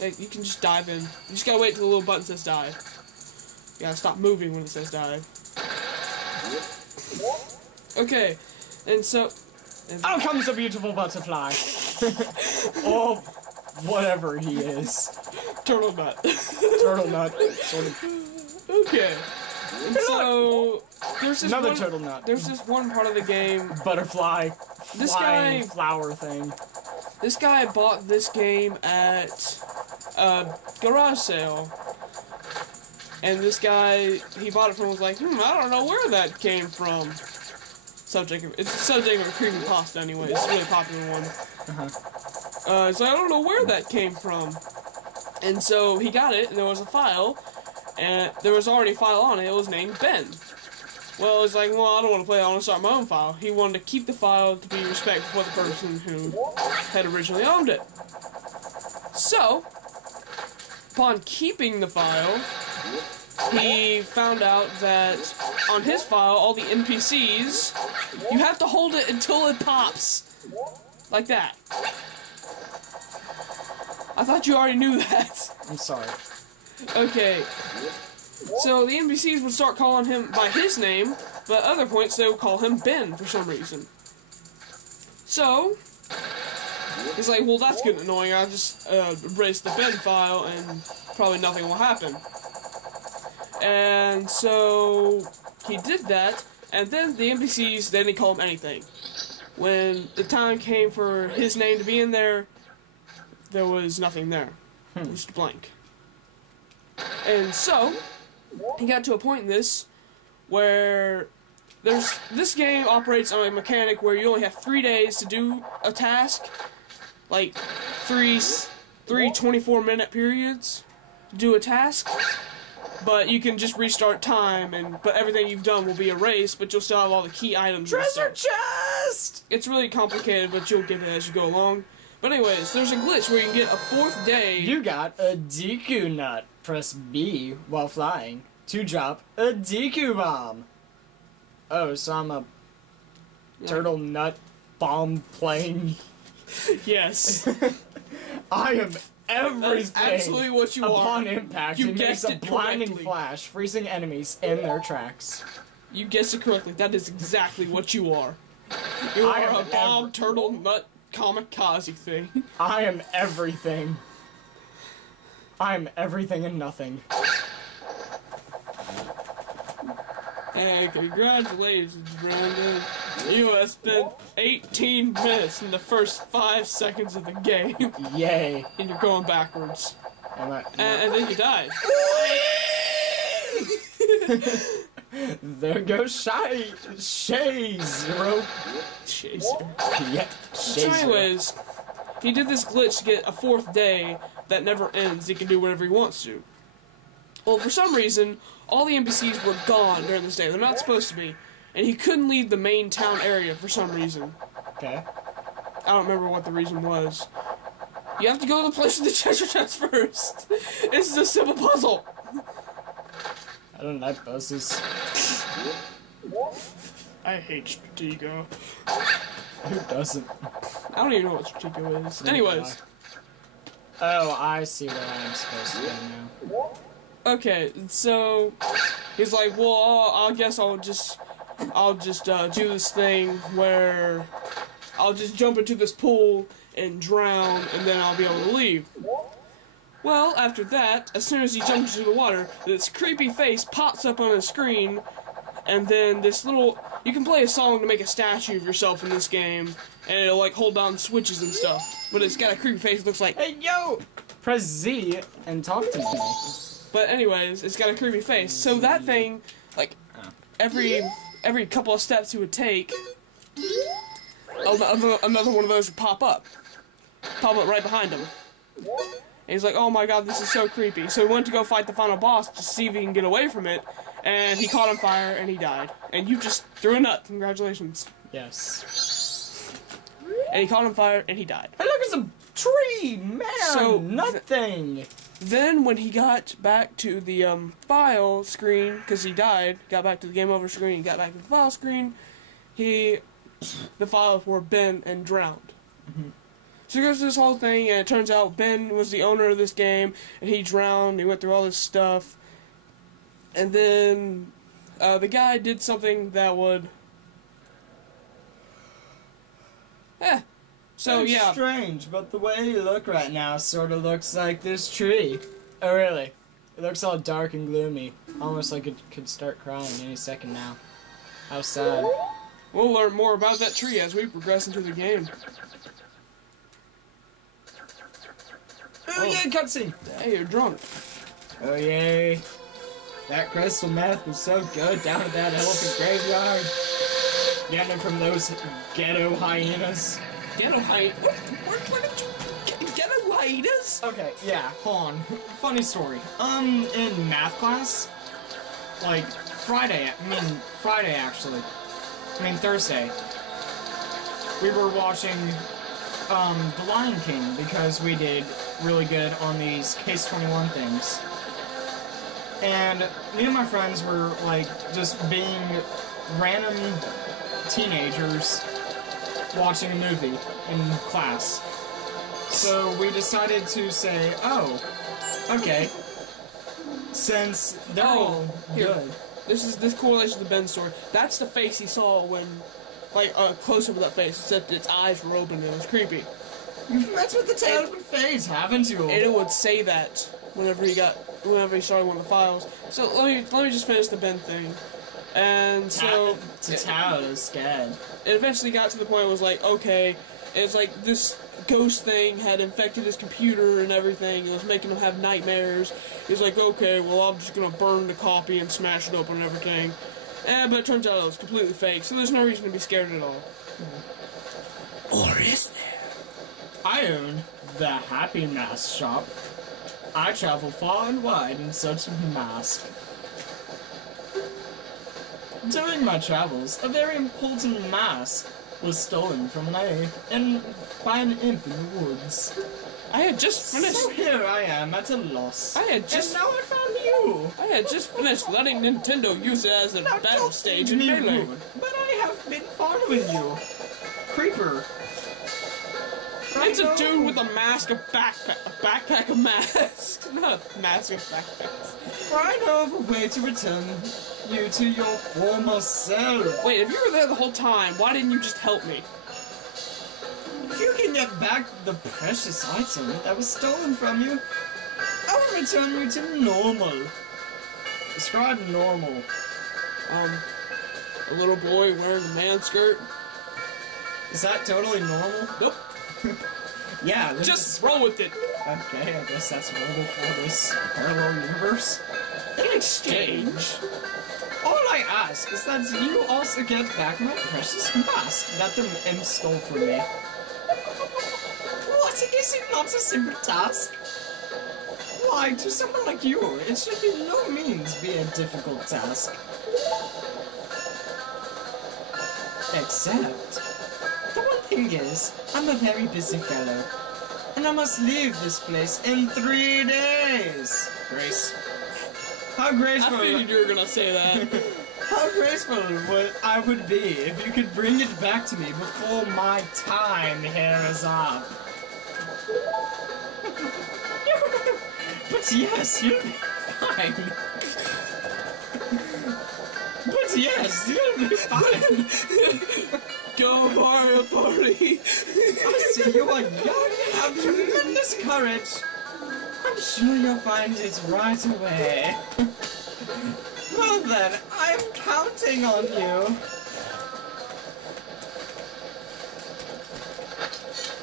Like, you can just dive in. You just gotta wait till the little button says dive. You gotta stop moving when it says dive. Okay, and so... Out comes the beautiful butterfly. Or whatever he is. Turtle nut. Turtle nut, sort of. Okay. And so... There's this Another turtle nut. There's this one part of the game... Butterfly. This flying guy... flower thing. This guy bought this game at a garage sale. And this guy, he bought it from, was like, I don't know where that came from. It's the subject of a creepypasta anyway. It's a really popular one. So I don't know where that came from. And so he got it, and there was a file, and there was already a file on it. It was named Ben. Well, it's like, well, I don't want to play it. I want to start my own file. He wanted to keep the file to be respectful for the person who had originally owned it. So, upon keeping the file, he found out that on his file, all the NPCs, you have to hold it until it pops. Like that. I thought you already knew that. I'm sorry. Okay. So the NPCs would start calling him by his name, but at other points they would call him Ben for some reason. So, he's like, well, that's getting annoying. I'll just erase the Ben file and probably nothing will happen. And so he did that, and then the NPCs, they didn't call him anything. When the time came for his name to be in there was nothing there. It was just blank. And so, he got to a point in this where this game operates on a mechanic where you only have 3 days to do a task, like three 24-minute periods to do a task, but you can just restart time, but everything you've done will be erased, but you'll still have all the key items. Treasure chest! It's really complicated, but you'll get it as you go along. But anyways, there's a glitch where you can get a 4th day. You got a DQ nut. Press B while flying to drop a DQ bomb. Oh, so I'm a turtle nut bomb plane. Yes. I am everything. That's absolutely what you upon are. impact, You it makes guessed a it blinding correctly. flash, freezing enemies in their tracks. You guessed it correctly. That is exactly what you are. You I are am a bomb turtle nut kamikaze thing. I am everything. I am everything and nothing. And congratulations, Brandon. You have spent 18 minutes in the first 5 seconds of the game. Yay. And you're going backwards. And And then you die. there goes Shayo. Chaser. Yep, So anyways, he did this glitch to get a 4th day that never ends. He can do whatever he wants to. Well, for some reason, all the NPCs were gone during this day. They're not supposed to be. And he couldn't leave the main town area for some reason. Okay. I don't remember what the reason was. You have to go to the place with the treasure chest first. This is a simple puzzle. I don't like buzzes. I hate Stratego. Who doesn't? I don't even know what Stratego is. Anyways. Oh, I see where I'm supposed to go now. Okay, so he's like, well, I guess I'll just do this thing where I'll just jump into this pool and drown, and then I'll be able to leave. Well, after that, as soon as he jumps into the water, this creepy face pops up on the screen, and then this little... You can play a song to make a statue of yourself in this game, and it'll, like, hold down switches and stuff. But it's got a creepy face that looks like... Hey, yo! Press Z and talk to me. But anyways, it's got a creepy face. So that thing, like, every couple of steps he would take, another one of those would pop up right behind him. And he's like, oh my god, this is so creepy. So he went to go fight the final boss to see if he can get away from it, and he caught on fire and he died. And you just threw a nut. Congratulations. Yes. And he caught on fire and he died. Hey, look, it's a tree, man. So nothing. Then when he got back to the file screen, because he died, got back to the game over screen, got back to the file screen, the files were bent and drowned. So he goes through this whole thing, and it turns out Ben was the owner of this game, and he drowned. He went through all this stuff, and then the guy did something that would. So It's yeah. strange, but the way you look right now sort of looks like this tree. Oh really? It looks all dark and gloomy, almost like it could start crying any second now. How sad. We'll learn more about that tree as we progress into the game. Oh yay, cutscene! Hey, you're drunk. Oh yay. That crystal meth was so good down at that elephant graveyard. Getting it from those ghetto hyenas. Ghetto hyenas? Okay, yeah, hold on. Funny story. In math class, like, Thursday, we were watching, The Lion King, because we did really good on these Case 21 things. And me and my friends were, like, just being random teenagers watching a movie in class. So we decided to say, oh, okay, since they're all good. This correlation to Ben's story. That's the face he saw when, like, a close-up of that face, except its eyes were open and it was creepy. That's what the tail would face, haven't you? And it would say that whenever he started one of the files. So let me just finish the Ben thing. And so Tao is scared. It eventually got to the point where it was like, okay, it's like this ghost thing had infected his computer and everything. It was making him have nightmares. He was like, okay, well, I'm just gonna burn the copy and smash it open and everything. But it turns out it was completely fake, so there's no reason to be scared at all. Or is there? I own the Happy Mask shop. I travel far and wide in search of a mask. During my travels, a very important mask was stolen from me by an imp in the woods. I had just finished. So here I am at a loss. And now I found you. I had just finished letting Nintendo use it as a battle stage in Melee. But I have been following you. Creeper. It's a dude with a mask, a backpack of masks. Not a mask of backpacks. I know of a way to return you to your former self. Wait, if you were there the whole time, why didn't you just help me? If you can get back the precious item that was stolen from you, I will return you to normal. Describe normal. A little boy wearing a man skirt. Is that totally normal? Nope. Yeah. Just roll with it. Okay, I guess that's normal for this parallel universe. In exchange, all I ask is that you also get back my precious mask that the imp stole from me. What? Is it not a simple task? Why, to someone like you, it should by no means be a difficult task. Except, the one thing is, I'm a very busy fellow, and I must leave this place in 3 days. Grace. How graceful. I figured you were gonna say that. How graceful I would be if you could bring it back to me before my time here is up. But yes, you'll be fine. But yes, you'll be fine. Go Mario Party! I see you are young and have tremendous courage. I'm sure you'll find it right away. Well then, I'm counting on you.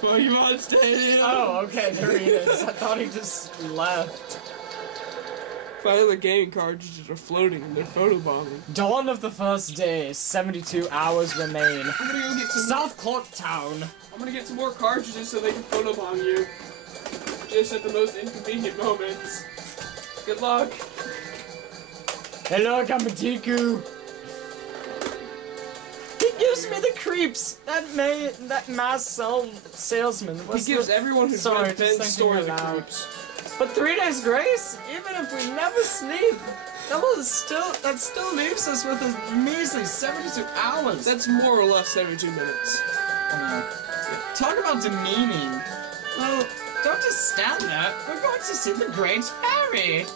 Pokemon Stadium! Oh, okay, there he is. I thought he just left. Finally, the game cartridges are floating and they're photobombing. Dawn of the first day, 72 hours remain. I'm gonna go get some South Clark Town. I'm gonna get some more cartridges so they can photobomb you. Just at the most inconvenient moments. Good luck. Hey look, I'm a Deku. He gives me the creeps. That mass salesman. He gives everyone who's read Ben's story the creeps. But 3 days grace, even if we never sleep, that still leaves us with a measly 72 hours. That's more or less 72 minutes. I know. Talk about demeaning. Oh, don't just stand there. We're going to see the Great Fairy.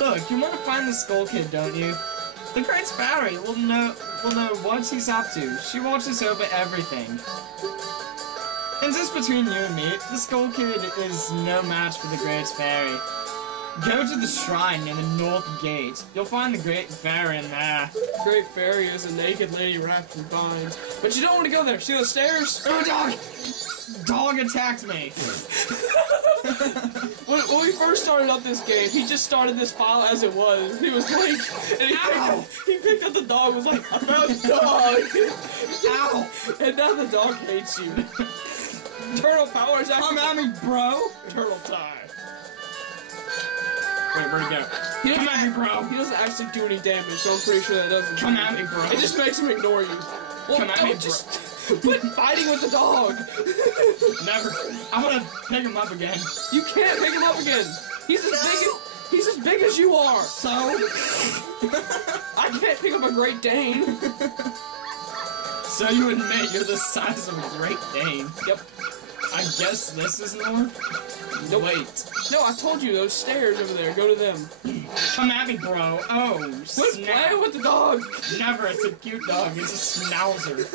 Look, you want to find the Skull Kid, don't you? The Great Fairy will know what he's up to. She watches over everything. And just between you and me, the Skull Kid is no match for the Great Fairy. Go to the shrine near the North Gate. You'll find the Great Fairy in there. Great Fairy is a naked lady wrapped in vines. But you don't want to go there. See those stairs? Oh, dog! Dog attacked me. When we first started up this game, he just started this file as it was. He was like, and he picked up the dog. Was like, I found the dog. Ow! And now the dog hates you. Turtle powers. Come at me, bro. Turtle time. Wait, where'd he go? Come at me, bro. He doesn't actually do any damage, so I'm pretty sure that doesn't. Come at me, bro. It just makes him ignore you. Well, Come at me, bro. Just quit fighting with the dog. Never. I want to pick him up again. You can't pick him up again. He's as big as you are. So? I can't pick up a Great Dane. So you admit you're the size of a Great Dane? Yep. I guess this is north? No, wait. No, I told you, those stairs over there. Go to them. Come at me, bro. Oh, Quit playing with the dog. Never. It's a cute dog. It's a schnauzer.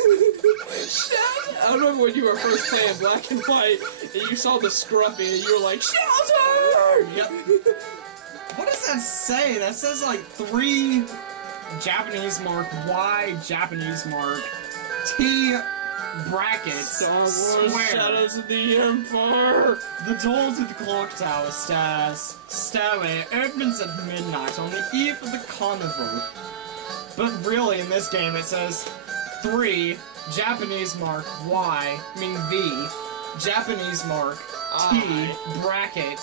I remember when you were first playing Black and White, and you saw the Scruffy, and you were like, Schnauzer! Yep. What does that say? That says like 3 Japanese mark, Y Japanese mark, T brackets, Star Wars square. Shadows of the Empire. The door to the clock tower stairway opens at midnight on the eve of the carnival. But really, in this game, it says 3 Japanese mark Y, I mean V, Japanese mark T bracket